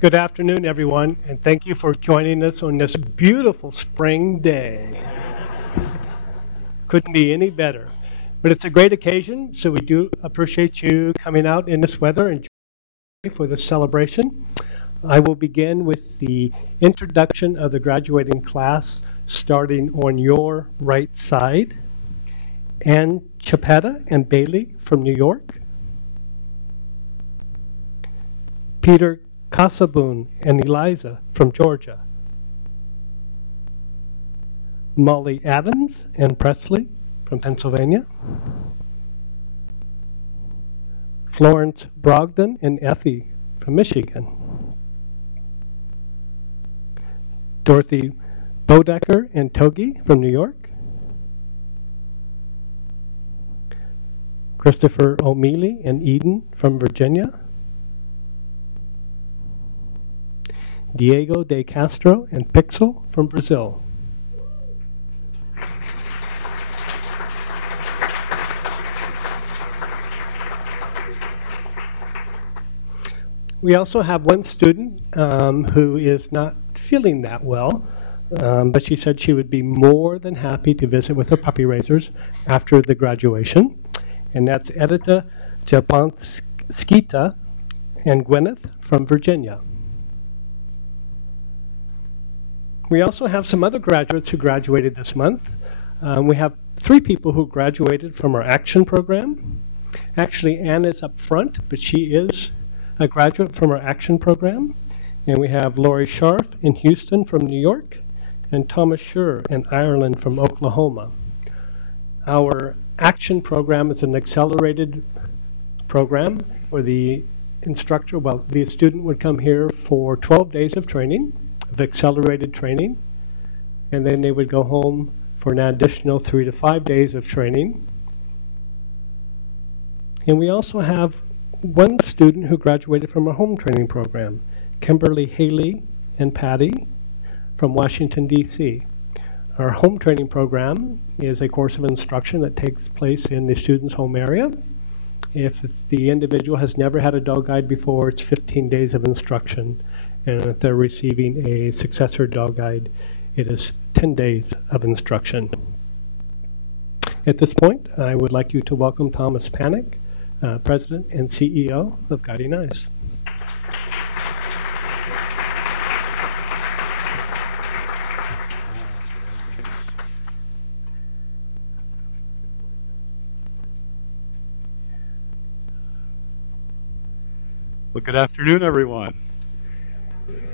Good afternoon, everyone, and thank you for joining us on this beautiful spring day. Couldn't be any better. But it's a great occasion, so we do appreciate you coming out in this weather and joining for this celebration. I will begin with the introduction of the graduating class, starting on your right side. Ann Chapetta and Bailey from New York. Peter Casaboon and Eliza from Georgia. Molly Adams and Presley from Pennsylvania. Florence Brogdon and Effie from Michigan. Dorothy Bodecker and Togi from New York. Christopher O'Mealy and Eden from Virginia. Diego de Castro and Pixel from Brazil. We also have one student who is not feeling that well, but she said she would be more than happy to visit with her puppy raisers after the graduation. And that's Edita Japonskita and Gwyneth from Virginia. We also have some other graduates who graduated this month. We have 3 people who graduated from our action program. Actually, Anne is up front, but she is a graduate from our action program. And we have Lori Scharf in Houston from New York and Thomas Schur in Ireland from Oklahoma. Our action program is an accelerated program where the student would come here for 12 days of training, of accelerated training, and then they would go home for an additional 3 to 5 days of training. And we also have one student who graduated from our home training program, Kimberly Haley and Patty from Washington, D.C. Our home training program is a course of instruction that takes place in the student's home area. If the individual has never had a dog guide before, it's 15 days of instruction. And if they're receiving a successor dog guide, it is 10 days of instruction. At this point, I would like you to welcome Thomas Panic, President and CEO of Guiding Eyes. Well, good afternoon, everyone.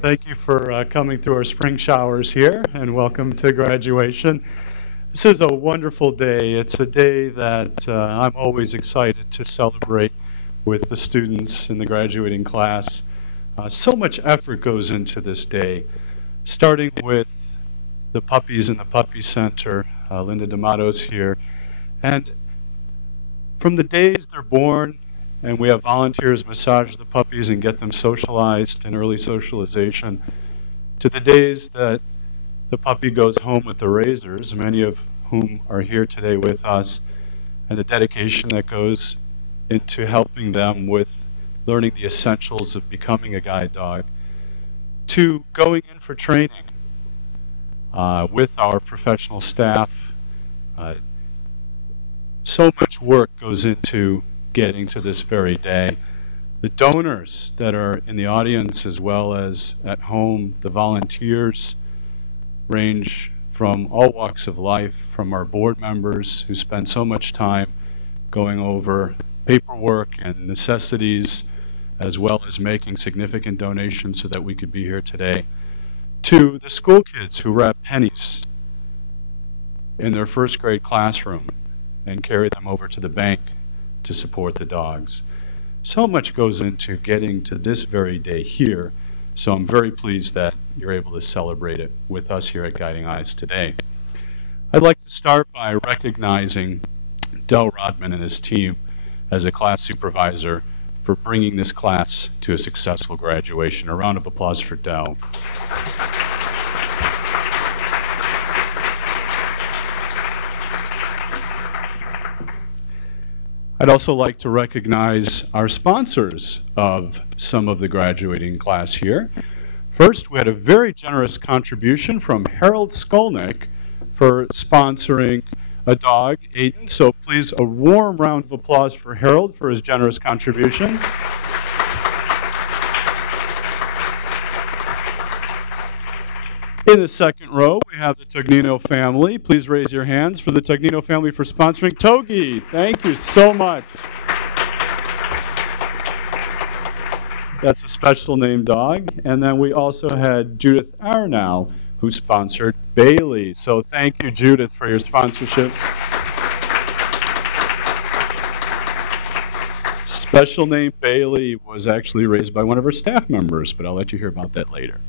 Thank you for coming through our spring showers here, and welcome to graduation. This is a wonderful day. It's a day that I'm always excited to celebrate with the students in the graduating class. So much effort goes into this day, starting with the puppies in the Puppy Center. Linda D'Amato's here. And from the days they're born, and we have volunteers massage the puppies and get them socialized and early socialization, to the days that the puppy goes home with the raisers, many of whom are here today with us, and the dedication that goes into helping them with learning the essentials of becoming a guide dog, to going in for training with our professional staff. So much work goes into getting to this very day. The donors that are in the audience as well as at home, the volunteers, range from all walks of life, from our board members who spend so much time going over paperwork and necessities, as well as making significant donations so that we could be here today, to the school kids who wrap pennies in their first grade classroom and carry them over to the bank to support the dogs. So much goes into getting to this very day here, so I'm very pleased that you're able to celebrate it with us here at Guiding Eyes today. I'd like to start by recognizing Del Rodman and his team as a class supervisor for bringing this class to a successful graduation. A round of applause for Del. I'd also like to recognize our sponsors of some of the graduating class here. First, we had a very generous contribution from Harold Skolnick for sponsoring a dog, Aiden. So please, a warm round of applause for Harold for his generous contribution. In the second row, we have the Tognino family. Please raise your hands for the Tognino family for sponsoring Togi. Thank you so much. That's a special name dog. And then we also had Judith Arnow, who sponsored Bailey. So thank you, Judith, for your sponsorship. Special name Bailey was actually raised by one of our staff members, but I'll let you hear about that later.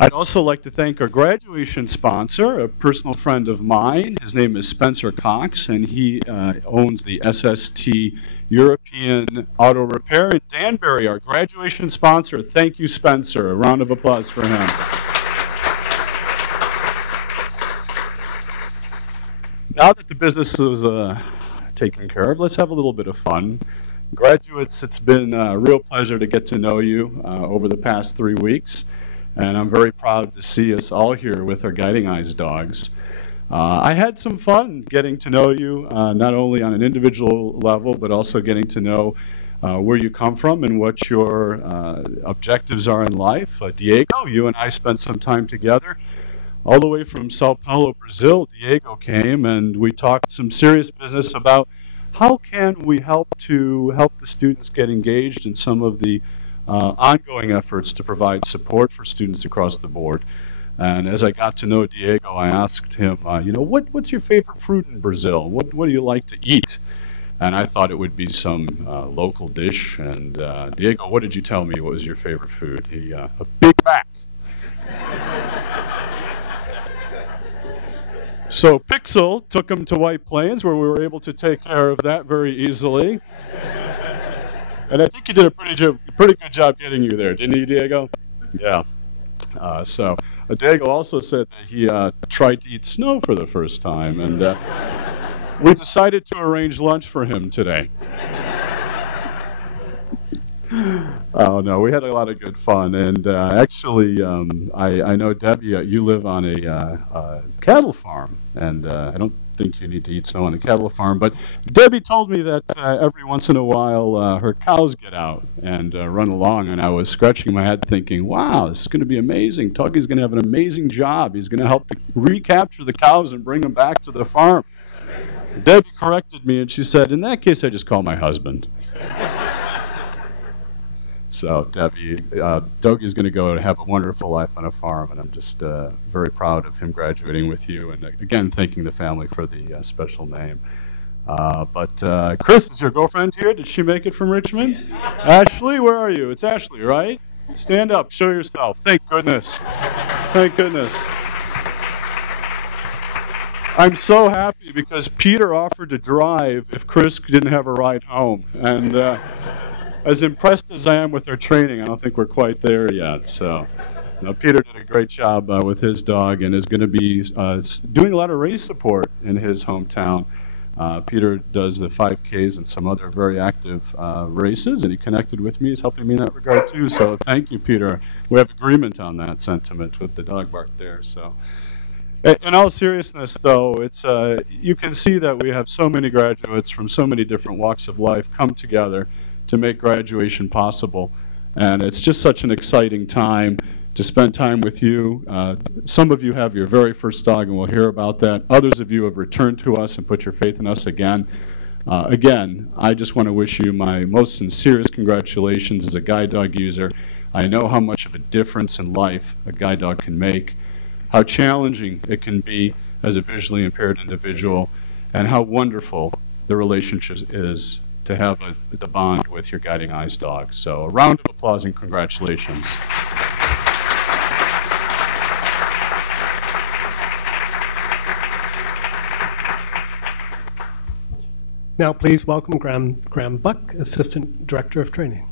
I'd also like to thank our graduation sponsor, a personal friend of mine. His name is Spencer Cox, and he owns the SST European Auto Repair in Danbury, our graduation sponsor. Thank you, Spencer. A round of applause for him. Now that the business is taken care of, let's have a little bit of fun. Graduates, it's been a real pleasure to get to know you over the past 3 weeks. And I'm very proud to see us all here with our Guiding Eyes dogs. I had some fun getting to know you, not only on an individual level, but also getting to know where you come from and what your objectives are in life. Diego, you and I spent some time together. All the way from Sao Paulo, Brazil, Diego came, and we talked some serious business about how can we help the students get engaged in some of the ongoing efforts to provide support for students across the board. And as I got to know Diego, I asked him, what's your favorite fruit in Brazil? What do you like to eat? And I thought it would be some local dish. And Diego, what did you tell me? What was your favorite food? A Big Mac. So Pixel took him to White Plains, where we were able to take care of that very easily. And I think you did a pretty good job getting you there, didn't you, Diego? Yeah. So Diego also said that he tried to eat snow for the first time, and we decided to arrange lunch for him today. Oh, no, we had a lot of good fun. And actually, I know, Debbie, you live on a cattle farm, and I don't think you need to eat snow on a cattle farm, but Debbie told me that every once in a while her cows get out and run along, and I was scratching my head thinking, wow, this is going to be amazing. Tuggy's going to have an amazing job. He's going to help recapture the cows and bring them back to the farm. Debbie corrected me, and she said, in that case, I just call my husband. So, Debbie, Dougie's going to go to have a wonderful life on a farm, and I'm just very proud of him graduating with you. And again, thanking the family for the special name. But Chris, is your girlfriend here? Did she make it from Richmond? Ashley, where are you? It's Ashley, right? Stand up, show yourself. Thank goodness. Thank goodness. I'm so happy because Peter offered to drive if Chris didn't have a ride home. And as impressed as I am with our training, I don't think we're quite there yet. So, Peter did a great job with his dog and is going to be doing a lot of race support in his hometown. Peter does the 5Ks and some other very active races, and he connected with me. He's helping me in that regard too. So thank you, Peter. We have agreement on that sentiment with the dog bark there. So, in all seriousness, though, it's you can see that we have so many graduates from so many different walks of life come together to make graduation possible. And it's just such an exciting time to spend time with you. Some of you have your very first dog, and we'll hear about that. Others of you have returned to us and put your faith in us again. Again, I just want to wish you my most sincerest congratulations as a guide dog user. I know how much of a difference in life a guide dog can make, how challenging it can be as a visually impaired individual, and how wonderful the relationship is to have the bond with your Guiding Eyes dog. So a round of applause and congratulations. Now please welcome Graham Buck, Assistant Director of Training.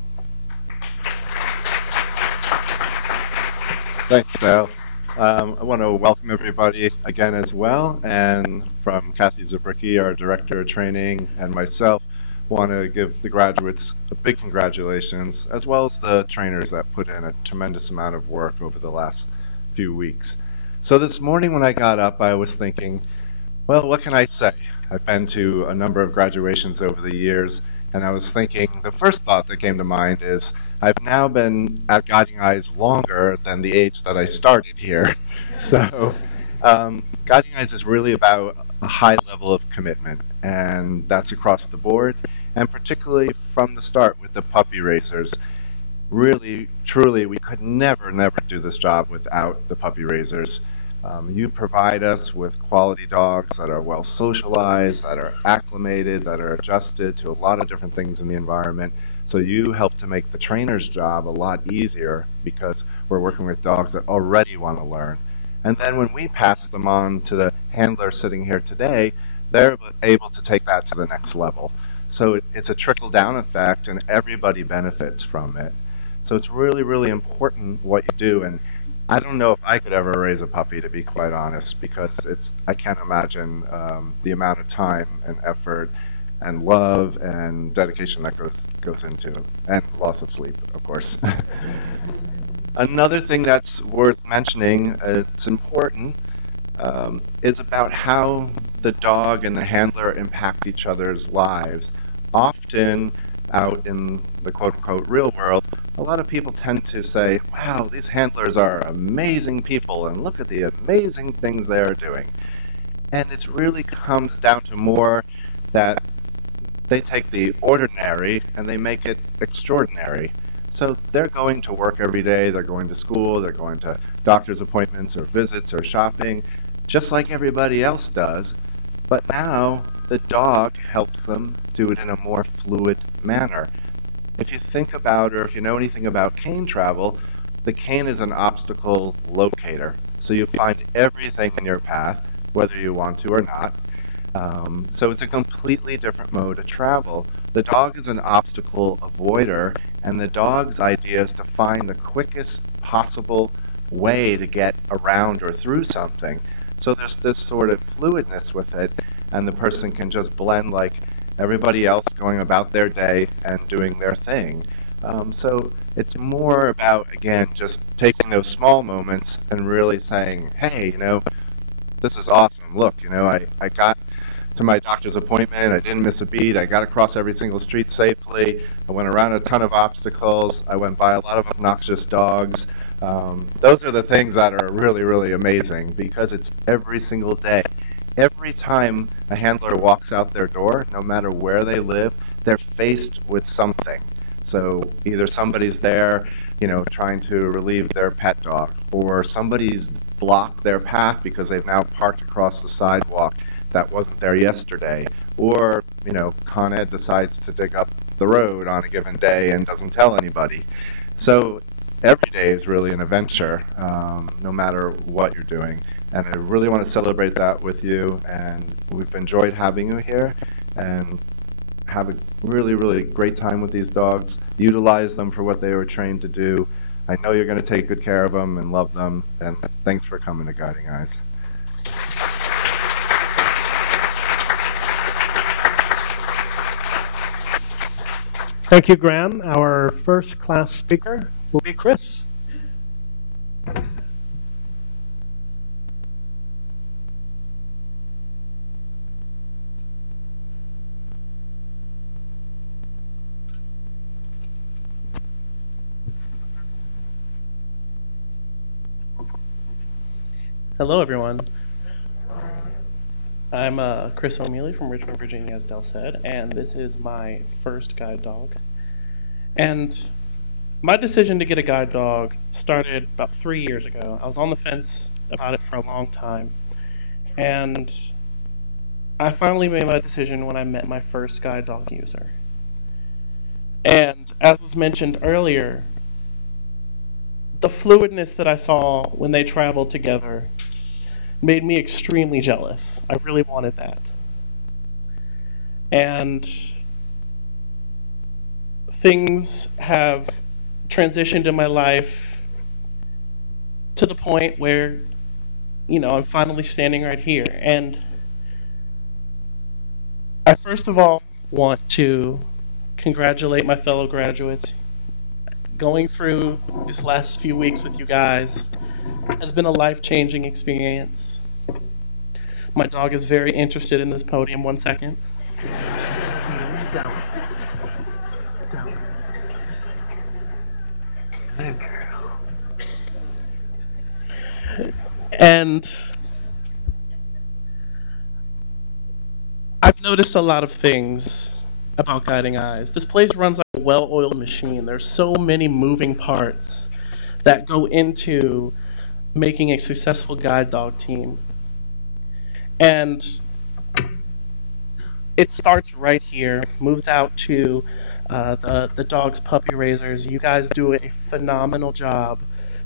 Thanks, Sal. I want to welcome everybody again as well, and from Kathy Zabricki, our Director of Training, and myself, want to give the graduates a big congratulations, as well as the trainers that put in a tremendous amount of work over the last few weeks. So this morning when I got up, I was thinking, well, what can I say? I've been to a number of graduations over the years, and I was thinking, the first thought that came to mind is, I've now been at Guiding Eyes longer than the age that I started here. So, Guiding Eyes is really about a high level of commitment, and that's across the board, and particularly from the start with the puppy raisers. Really, truly, we could never do this job without the puppy raisers. You provide us with quality dogs that are well socialized, that are acclimated, that are adjusted to a lot of different things in the environment. So you help to make the trainer's job a lot easier because we're working with dogs that already want to learn. And then when we pass them on to the handler sitting here today, they're able to take that to the next level. So it's a trickle-down effect, and everybody benefits from it. So it's really, really important what you do. And I don't know if I could ever raise a puppy, to be quite honest, because I can't imagine the amount of time and effort and love and dedication that goes into it, and loss of sleep, of course. Another thing that's worth mentioning, it's important, is about how the dog and the handler impact each other's lives. Often out in the quote-unquote real world, a lot of people tend to say, wow, these handlers are amazing people, and look at the amazing things they are doing. And it really comes down to more that they take the ordinary and they make it extraordinary. So they're going to work every day, they're going to school, they're going to doctor's appointments or visits or shopping, just like everybody else does. But now the dog helps them do it in a more fluid manner. If you think about, or if you know anything about cane travel, the cane is an obstacle locator. So you find everything in your path, whether you want to or not. So it's a completely different mode of travel. The dog is an obstacle avoider, and the dog's idea is to find the quickest possible way to get around or through something. So there's this sort of fluidness with it, and the person can just blend like everybody else going about their day and doing their thing. So it's more about, again, just taking those small moments and really saying, hey, this is awesome. Look, I got to my doctor's appointment. I didn't miss a beat. I got across every single street safely. I went around a ton of obstacles. I went by a lot of obnoxious dogs. Those are the things that are really, really amazing because it's every single day. Every time a handler walks out their door, no matter where they live, they're faced with something. So either somebody's there, trying to relieve their pet dog, or somebody's blocked their path because they've now parked across the sidewalk that wasn't there yesterday, or Con Ed decides to dig up the road on a given day and doesn't tell anybody. So every day is really an adventure, no matter what you're doing. And I really want to celebrate that with you, and we've enjoyed having you here, and have a really, really great time with these dogs. Utilize them for what they were trained to do. I know you're going to take good care of them and love them, and thanks for coming to Guiding Eyes. Thank you, Graham. Our first class speaker will be Chris. Hello, everyone. I'm Chris O'Mealy from Richmond, Virginia, as Del said, and this is my first guide dog. And my decision to get a guide dog started about 3 years ago. I was on the fence about it for a long time, and I finally made my decision when I met my first guide dog user. And as was mentioned earlier, the fluidness that I saw when they traveled together made me extremely jealous. I really wanted that. And things have transitioned in my life to the point where, I'm finally standing right here. And I first of all want to congratulate my fellow graduates. Going through these last few weeks with you guys has been a life-changing experience. My dog is very interested in this podium. 1 second. Down. Good girl. And I've noticed a lot of things about Guiding Eyes. This place runs like a well-oiled machine. There's so many moving parts that go into making a successful guide dog team. And it starts right here, moves out to the dog's puppy raisers. You guys do a phenomenal job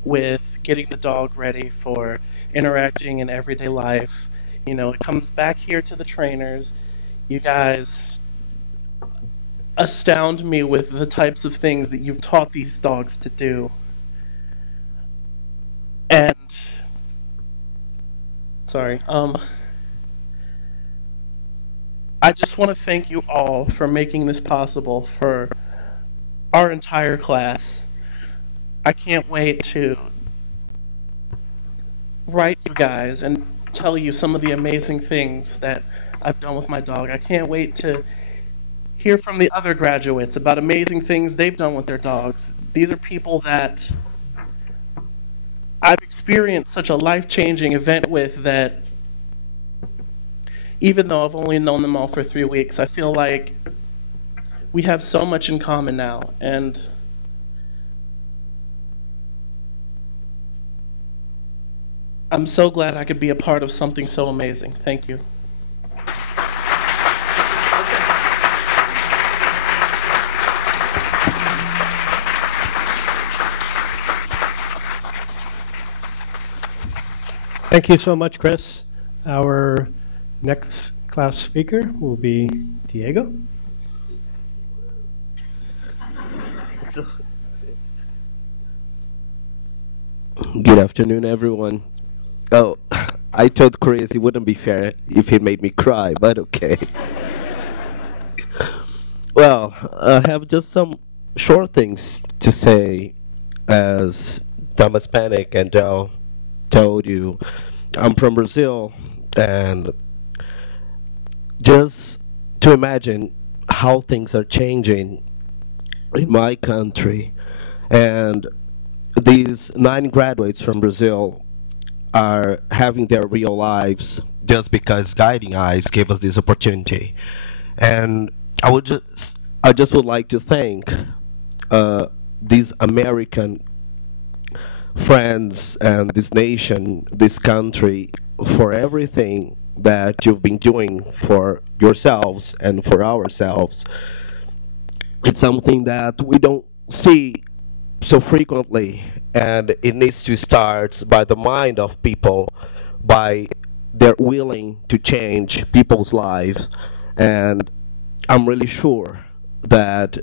with getting the dog ready for interacting in everyday life. It comes back here to the trainers. You guys astound me with the types of things that you've taught these dogs to do. And, sorry, I just want to thank you all for making this possible for our entire class. I can't wait to write you guys and tell you some of the amazing things that I've done with my dog. I can't wait to hear from the other graduates about amazing things they've done with their dogs. These are people that I've experienced such a life-changing event with that even though I've only known them all for 3 weeks, I feel like we have so much in common now. And I'm so glad I could be a part of something so amazing. Thank you. Thank you so much, Chris. Our next class speaker will be Diego. Good afternoon, everyone. Oh, I told Chris it wouldn't be fair if he made me cry, but okay. Well, I have just some short things to say. As Thomas Panic and Del told you, I'm from Brazil, and just to imagine how things are changing in my country, and these 9 graduates from Brazil are having their real lives just because Guiding Eyes gave us this opportunity. And I just would like to thank these American friends and this nation, this country, for everything that you've been doing for yourselves and for ourselves. It's something that we don't see so frequently, and it needs to start by the mind of people, by their willing to change people's lives. And I'm really sure that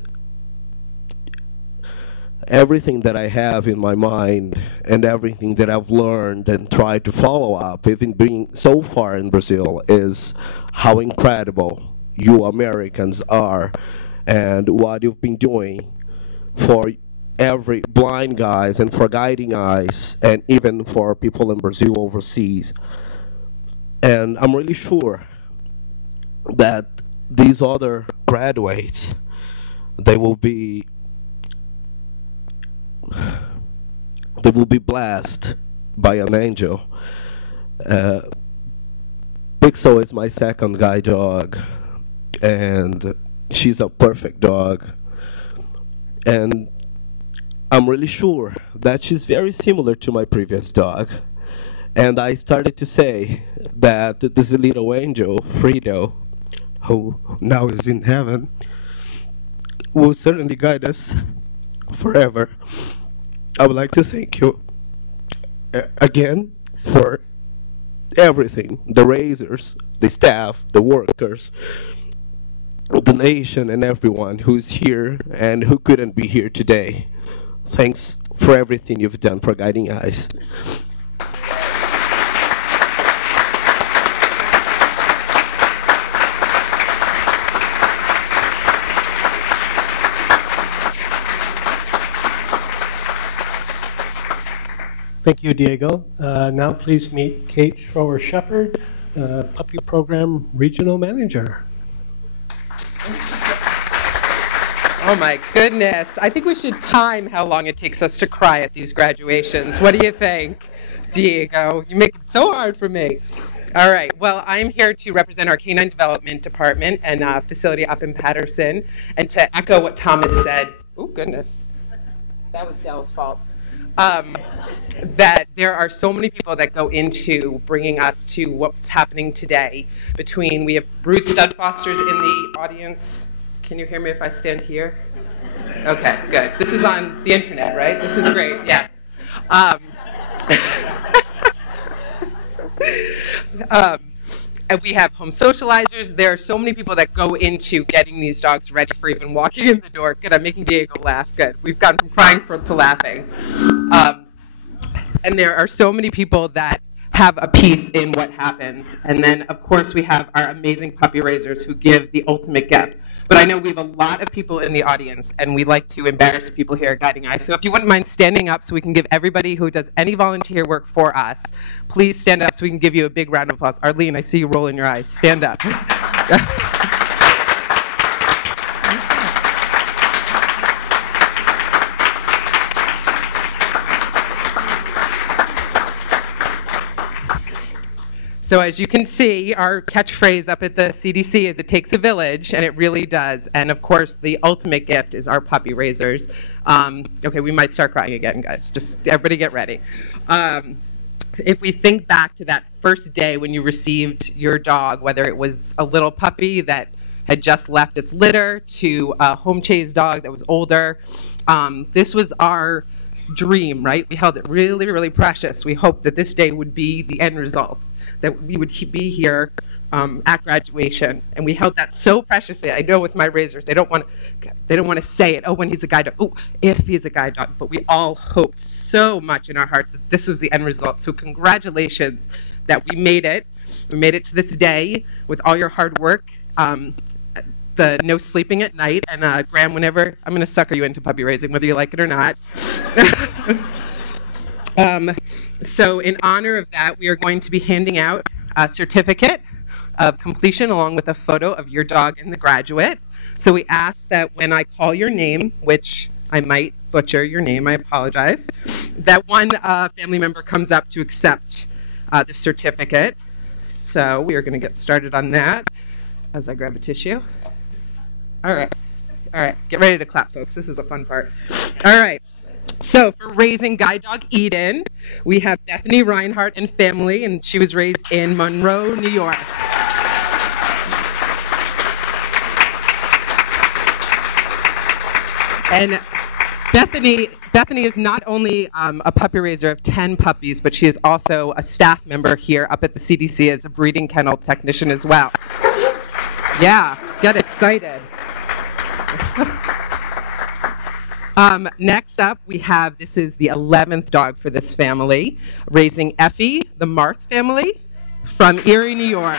everything that I have in my mind and everything that I've learned and tried to follow up, even being so far in Brazil, is how incredible you Americans are and what you've been doing for every blind guys and for Guiding Eyes and even for people in Brazil overseas. And I'm really sure that these other graduates, they will be blessed by an angel. Pixel is my second guide dog, and she's a perfect dog. And I'm really sure that she's very similar to my previous dog. And I started to say that this little angel, Frido, who now is in heaven, will certainly guide us forever. I would like to thank you again for everything, the raisers, the staff, the workers, the nation, and everyone who's here and who couldn't be here today. Thanks for everything you've done for Guiding Eyes. Thank you, Diego. Now please meet Kate Schroer-Shepard, Puppy Program Regional Manager. Oh my goodness. I think we should time how long it takes us to cry at these graduations. What do you think, Diego? You make it so hard for me. All right. Well, I'm here to represent our Canine Development Department and facility up in Patterson, and to echo what Thomas said. Oh, goodness. That was Dell's fault. That there are so many people that go into bringing us to what's happening today. We have brood stud fosters in the audience. Can you hear me if I stand here? Okay, good. This is on the internet, right? This is great, yeah. And we have home socializers. There are so many people that go into getting these dogs ready for even walking in the door. Good, I'm making Diego laugh. Good. We've gone from crying to laughing. And there are so many people that have a piece in what happens. And then, of course, we have our amazing puppy raisers who give the ultimate gift. But I know we have a lot of people in the audience, and we like to embarrass people here at Guiding Eyes. So if you wouldn't mind standing up so we can give everybody who does any volunteer work for us, please stand up so we can give you a big round of applause. Arlene, I see you rolling your eyes. Stand up. So as you can see, our catchphrase up at the CDC is, it takes a village, and it really does. And of course, the ultimate gift is our puppy raisers. Okay, we might start crying again, guys. Just everybody get ready. If we think back to that first day when you received your dog, whether it was a little puppy that had just left its litter to a home chase dog that was older, this was our dream, right? We held it really, really precious. We hoped that this day would be the end result, that we would be here at graduation, and we held that so preciously. I know with my raisers, they don't want to say it. Oh, when he's a guide dog. Oh, if he's a guide dog. But we all hoped so much in our hearts that this was the end result. So congratulations that we made it. We made it to this day with all your hard work. The no sleeping at night, and Graham, whenever I'm going to sucker you into puppy raising, whether you like it or not. So in honor of that, we are going to be handing out a certificate of completion along with a photo of your dog and the graduate. So we ask that when I call your name, which I might butcher your name, I apologize, that one family member comes up to accept the certificate. So we are going to get started on that as I grab a tissue. All right, get ready to clap, folks. This is the fun part. All right, so for raising guide dog Eden, we have Bethany Reinhardt and family, and she was raised in Monroe, New York. And Bethany is not only a puppy raiser of 10 puppies, but she is also a staff member here up at the CDC as a breeding kennel technician as well. Yeah, get excited. Next up, we have, this is the 11th dog for this family, raising Effie, the Marth family, from Erie, New York.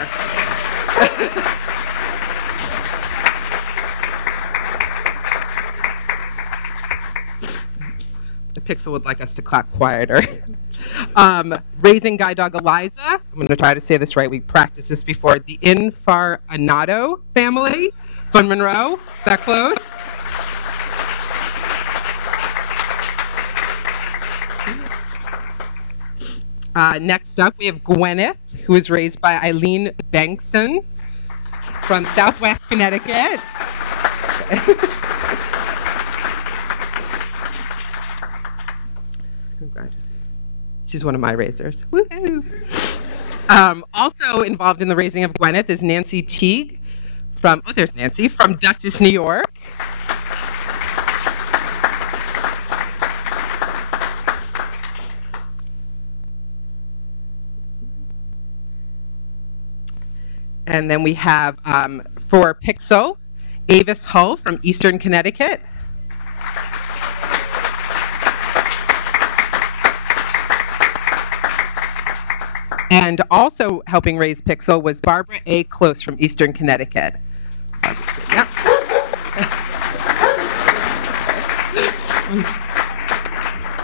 The Pixel would like us to clap quieter. Raising guide dog Eliza, I'm going to try to say this right, we practiced this before, the Infarinato family from Monroe. Is that close? Next up, we have Gwyneth, who was raised by Eileen Bankston from Southwest Connecticut. She's one of my raisers. Woohoo! Also involved in the raising of Gwyneth is Nancy Teague from, oh, there's Nancy, from Dutchess, New York. And then we have, for Pixel, Avis Hull from Eastern Connecticut. And also helping raise Pixel was Barbara A. Close from Eastern Connecticut. I'll just get, yeah.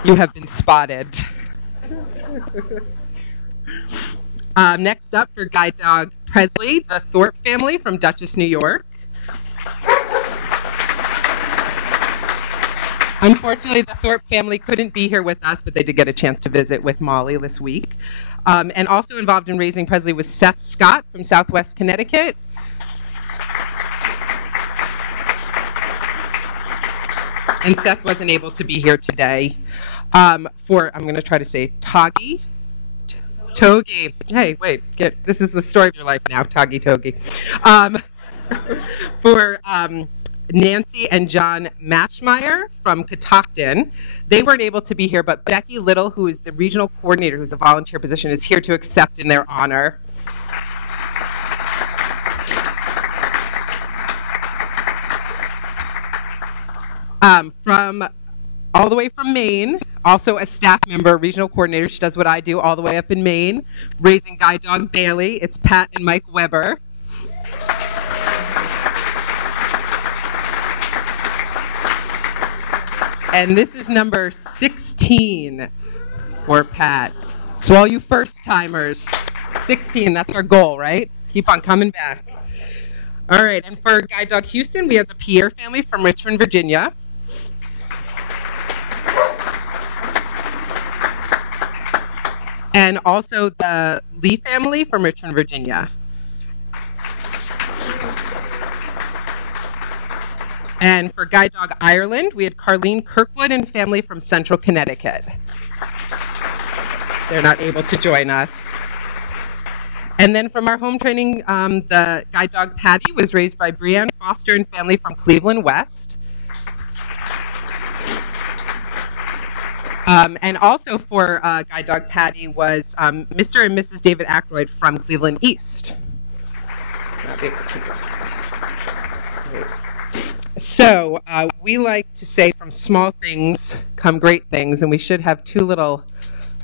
You have been spotted. Next up for guide dog Presley, the Thorpe family from Dutchess, New York. Unfortunately, the Thorpe family couldn't be here with us, but they did get a chance to visit with Molly this week. And also involved in raising Presley was Seth Scott from Southwest Connecticut. And Seth wasn't able to be here today. I'm going to try to say Togi. Hey, wait, this is the story of your life now, Togi. For Nancy and John Matchmeyer from Catoctin. They weren't able to be here, but Becky Little, who is the regional coordinator, who's a volunteer position, is here to accept in their honor. From all the way from Maine, also a staff member, regional coordinator. She does what I do all the way up in Maine, raising guide dog Bailey. It's Pat and Mike Weber. And this is number 16 for Pat. So all you first-timers, 16, that's our goal, right? Keep on coming back. All right, and for guide dog Houston, we have the Pierre family from Richmond, Virginia. And also the Lee family from Richmond, Virginia. And for guide dog Ireland, we had Carlene Kirkwood and family from Central Connecticut. They're not able to join us. And then from our home training, the guide dog Patty was raised by Brianne Foster and family from Cleveland West. And also for guide dog Patty was Mr. and Mrs. David Ackroyd from Cleveland East. So we like to say from small things come great things, and we should have two little,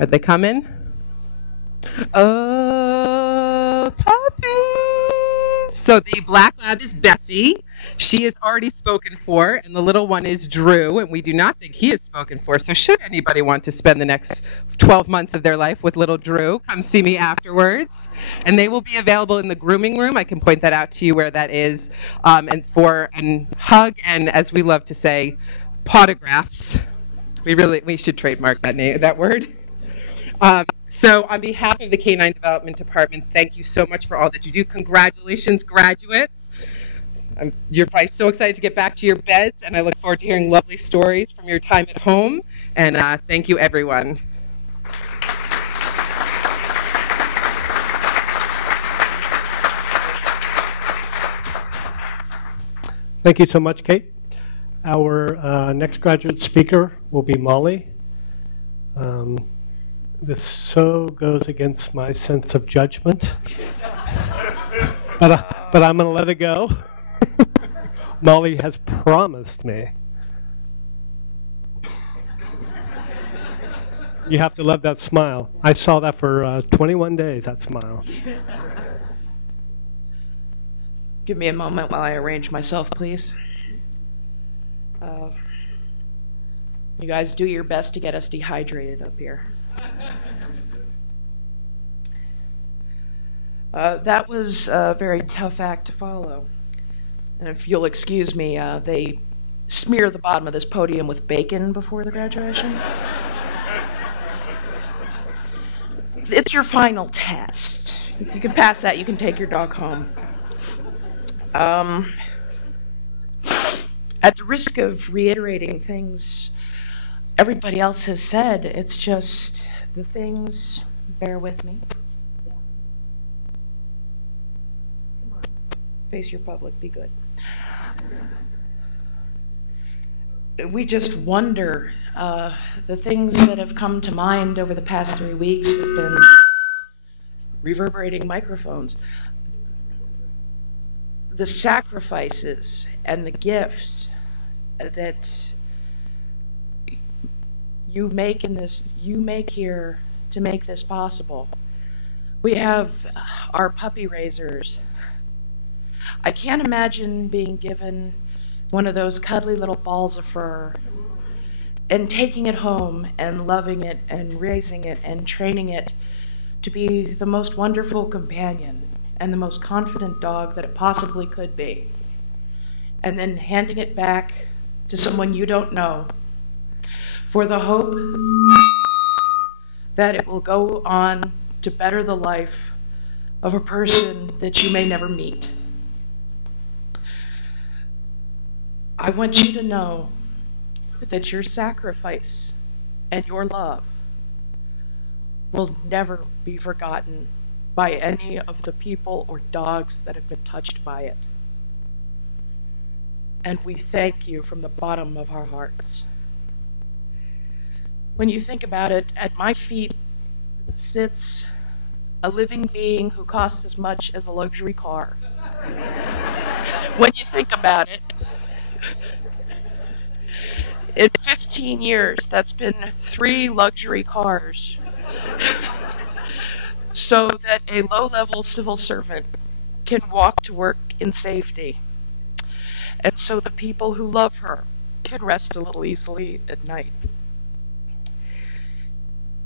are they coming? Oh, puppies! So the black lab is Bessie. She is already spoken for, and the little one is Drew, and we do not think he is spoken for. So should anybody want to spend the next 12 months of their life with little Drew, come see me afterwards. And they will be available in the grooming room. I can point that out to you where that is. And for a hug, and as we love to say, potographs. We should trademark that word. So on behalf of the Canine Development Department, thank you so much for all that you do. Congratulations, graduates. You're probably so excited to get back to your beds, and I look forward to hearing lovely stories from your time at home. And thank you, everyone. Thank you so much, Kate. Our next graduate speaker will be Molly. This so goes against my sense of judgment, but I'm going to let it go. Molly has promised me. You have to love that smile. I saw that for 21 days, that smile. Give me a moment while I arrange myself, please. You guys do your best to get us dehydrated up here. That was a very tough act to follow. And if you'll excuse me, they smear the bottom of this podium with bacon before the graduation. It's your final test. If you can pass that, you can take your dog home. At the risk of reiterating things everybody else has said, it's just the things, bear with me. Come on, face your public, be good. We just wonder, the things that have come to mind over the past 3 weeks have been reverberating microphones. The sacrifices and the gifts that you make here to make this possible. We have our puppy raisers. I can't imagine being given one of those cuddly little balls of fur and taking it home and loving it and raising it and training it to be the most wonderful companion and the most confident dog that it possibly could be. And then handing it back to someone you don't know for the hope that it will go on to better the life of a person that you may never meet. I want you to know that your sacrifice and your love will never be forgotten by any of the people or dogs that have been touched by it. And we thank you from the bottom of our hearts. When you think about it, at my feet sits a living being who costs as much as a luxury car. When you think about it, in 15 years, that's been 3 luxury cars. So that a low-level civil servant can walk to work in safety. And so the people who love her can rest a little easily at night.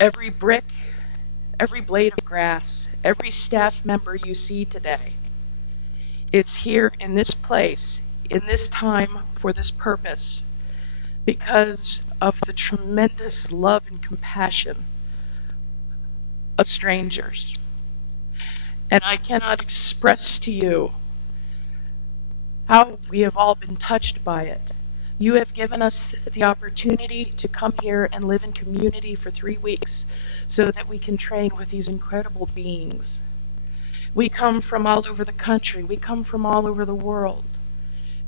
Every brick, every blade of grass, every staff member you see today is here in this place, in this time, for this purpose, because of the tremendous love and compassion of strangers. And I cannot express to you how we have all been touched by it. You have given us the opportunity to come here and live in community for 3 weeks so that we can train with these incredible beings. We come from all over the country. We come from all over the world.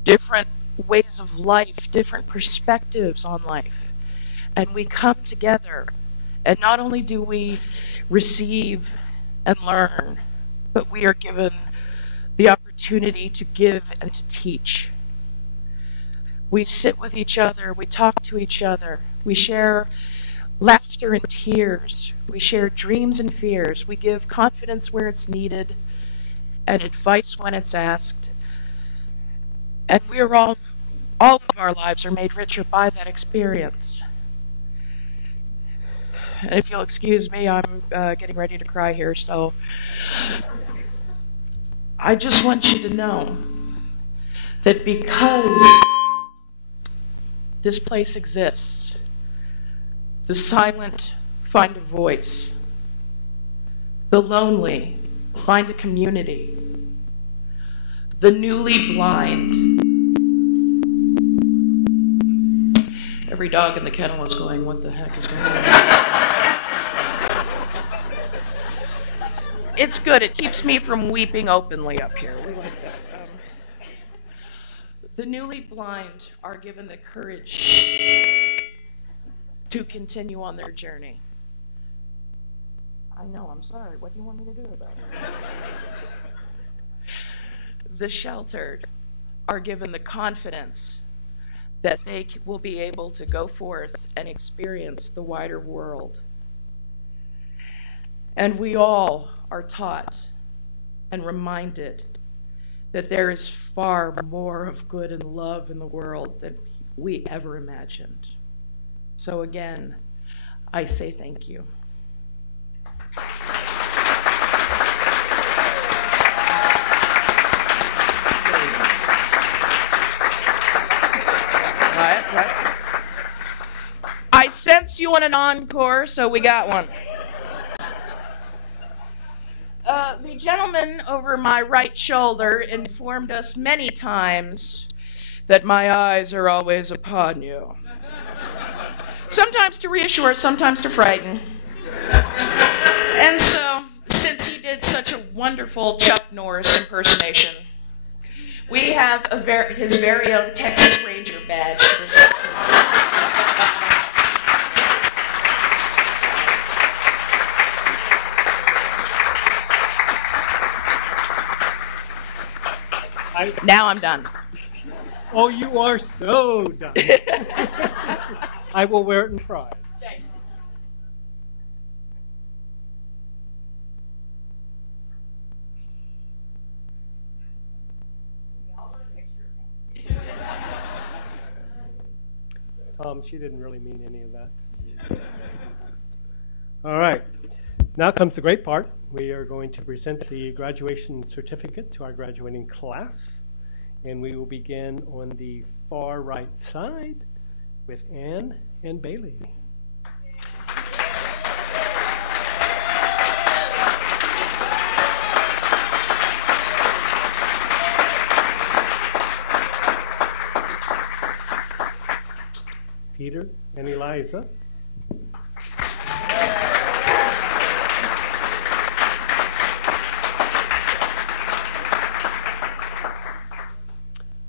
Different ways of life, different perspectives on life. And we come together, and not only do we receive and learn, but we are given the opportunity to give and to teach. We sit with each other, we talk to each other, we share laughter and tears, we share dreams and fears, we give confidence where it's needed and advice when it's asked. And we are all of our lives are made richer by that experience. And if you'll excuse me, I'm getting ready to cry here, so I just want you to know that because this place exists, the silent find a voice, the lonely find a community, the newly blind. Every dog in the kennel is going, what the heck is going on? It's good. It keeps me from weeping openly up here. We like that. The newly blind are given the courage to continue on their journey. I know, I'm sorry. What do you want me to do about it? The sheltered are given the confidence that they will be able to go forth and experience the wider world. And we all are taught and reminded that there is far more of good and love in the world than we ever imagined. So again, I say thank you. Right. I sense you want an encore, so we got one. The gentleman over my right shoulder informed us many times that my eyes are always upon you. Sometimes to reassure, sometimes to frighten. And so, since he did such a wonderful Chuck Norris impersonation, we have his very own Texas Ranger badge to present to him. Now I'm done. Oh, you are so done. I will wear it in pride. Thank you. She didn't really mean any of that. All right. Now comes the great part. We are going to present the graduation certificate to our graduating class. And we will begin on the far right side with Anne and Bailey. Peter and Eliza.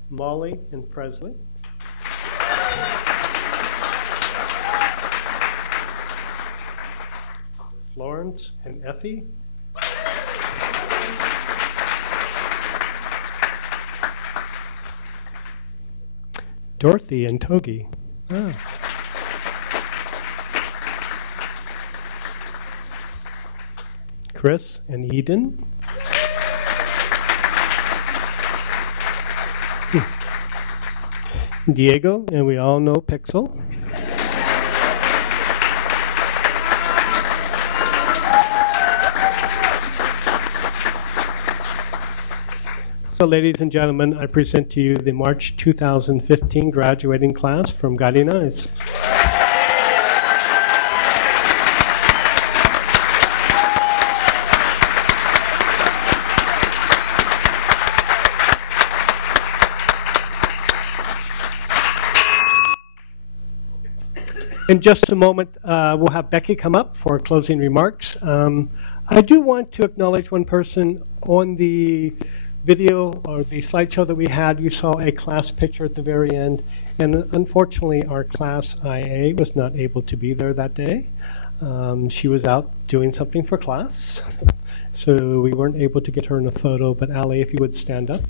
Molly and Presley. Florence and Effie. Dorothy and Togi. Ah. Chris and Eden. Diego, and we all know Pixel. So, ladies and gentlemen, I present to you the March 2015 graduating class from Guiding Eyes. In just a moment, we'll have Becky come up for closing remarks. I do want to acknowledge one person on the video or the slideshow that we had. You saw a class picture at the very end, and unfortunately our class IA was not able to be there that day. She was out doing something for class, so we weren't able to get her in a photo, but Ali, if you would stand up.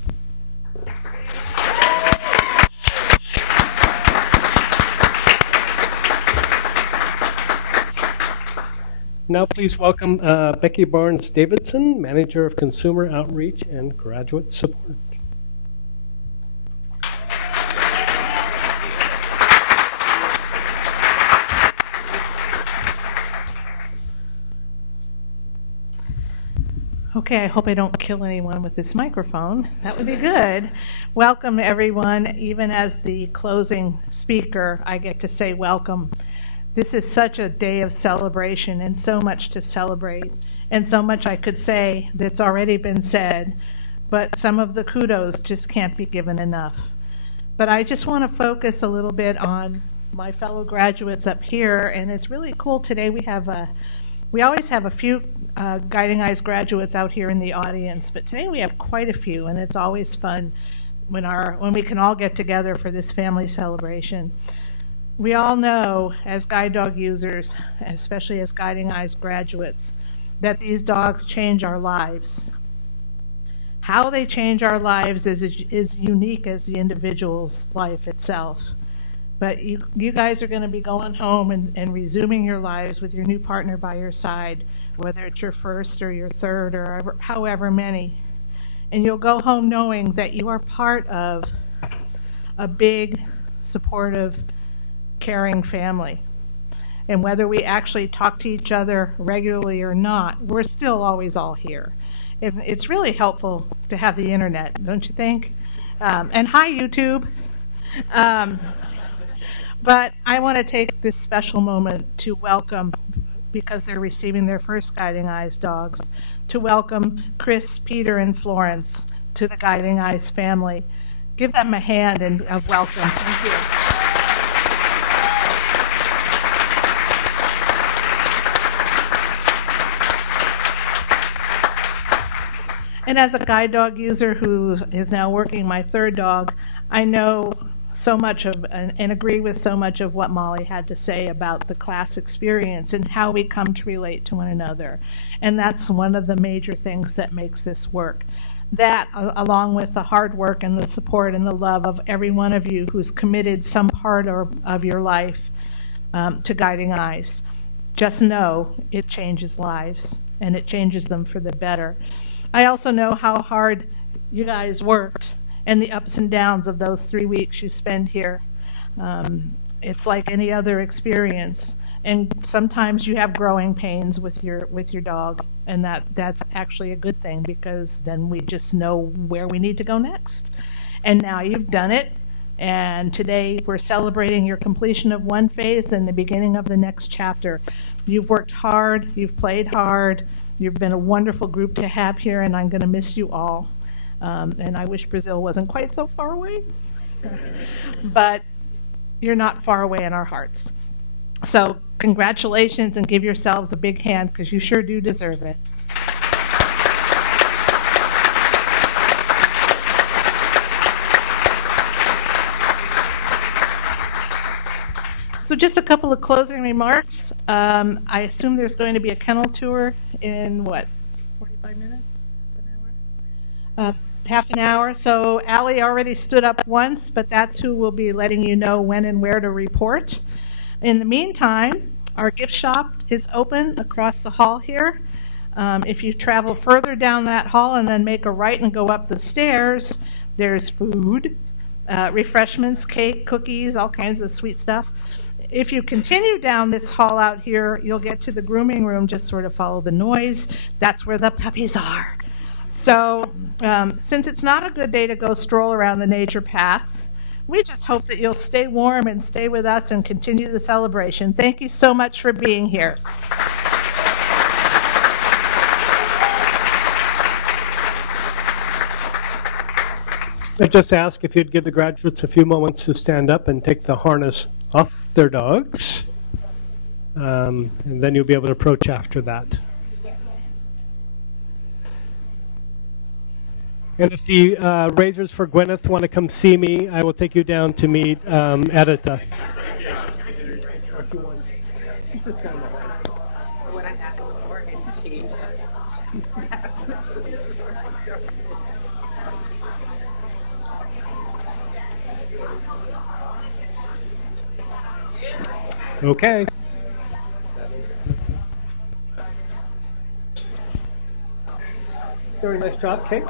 Now please welcome Becky Barnes-Davidson, Manager of Consumer Outreach and Graduate Support. Okay, I hope I don't kill anyone with this microphone. That would be good. Welcome, everyone. Even as the closing speaker, I get to say welcome. This is such a day of celebration and so much to celebrate and so much I could say that's already been said, but some of the kudos just can't be given enough. But I just want to focus a little bit on my fellow graduates up here, and it's really cool today. We always have a few Guiding Eyes graduates out here in the audience, but today we have quite a few, and it's always fun when we can all get together for this family celebration. We all know, as guide dog users, especially as Guiding Eyes graduates, that these dogs change our lives. How they change our lives is unique as the individual's life itself. But you guys are going to be going home and resuming your lives with your new partner by your side, whether it's your first or your third or however many. And you'll go home knowing that you are part of a big, supportive, caring family. And whether we actually talk to each other regularly or not, we're still always all here. It's really helpful to have the internet, don't you think? And hi, YouTube. But I want to take this special moment to welcome, because they're receiving their first Guiding Eyes dogs, to welcome Chris, Peter, and Florence to the Guiding Eyes family. Give them a hand of welcome. Thank you. And as a guide dog user who is now working my third dog, I know so much of and agree with so much of what Molly had to say about the class experience and how we come to relate to one another. And that's one of the major things that makes this work. That, along with the hard work and the support and the love of every one of you who's committed some part of your life to Guiding Eyes. Just know it changes lives, and it changes them for the better. I also know how hard you guys worked and the ups and downs of those 3 weeks you spend here. It's like any other experience. And sometimes you have growing pains with your dog, and that's actually a good thing, because then we just know where we need to go next. And now you've done it, and today we're celebrating your completion of one phase and the beginning of the next chapter. You've worked hard, you've played hard, you've been a wonderful group to have here, and I'm going to miss you all. And I wish Brazil wasn't quite so far away, but you're not far away in our hearts. So congratulations, and give yourselves a big hand, because you sure do deserve it. So just a couple of closing remarks. I assume there's going to be a kennel tour in, what, 45 minutes? An hour? Half an hour. So Allie already stood up once, but that's who will be letting you know when and where to report. In the meantime, our gift shop is open across the hall here. If you travel further down that hall and then make a right and go up the stairs, there's food, refreshments, cake, cookies, all kinds of sweet stuff. If you continue down this hall out here, you'll get to the grooming room. Just sort of follow the noise. That's where the puppies are. So since it's not a good day to go stroll around the nature path, we just hope that you'll stay warm and stay with us and continue the celebration. Thank you so much for being here. I just ask if you'd give the graduates a few moments to stand up and take the harness off their dogs, and then you'll be able to approach after that. And if the raisers for Gwyneth want to come see me, I will take you down to meet Edita. Okay. Very nice job, Kate.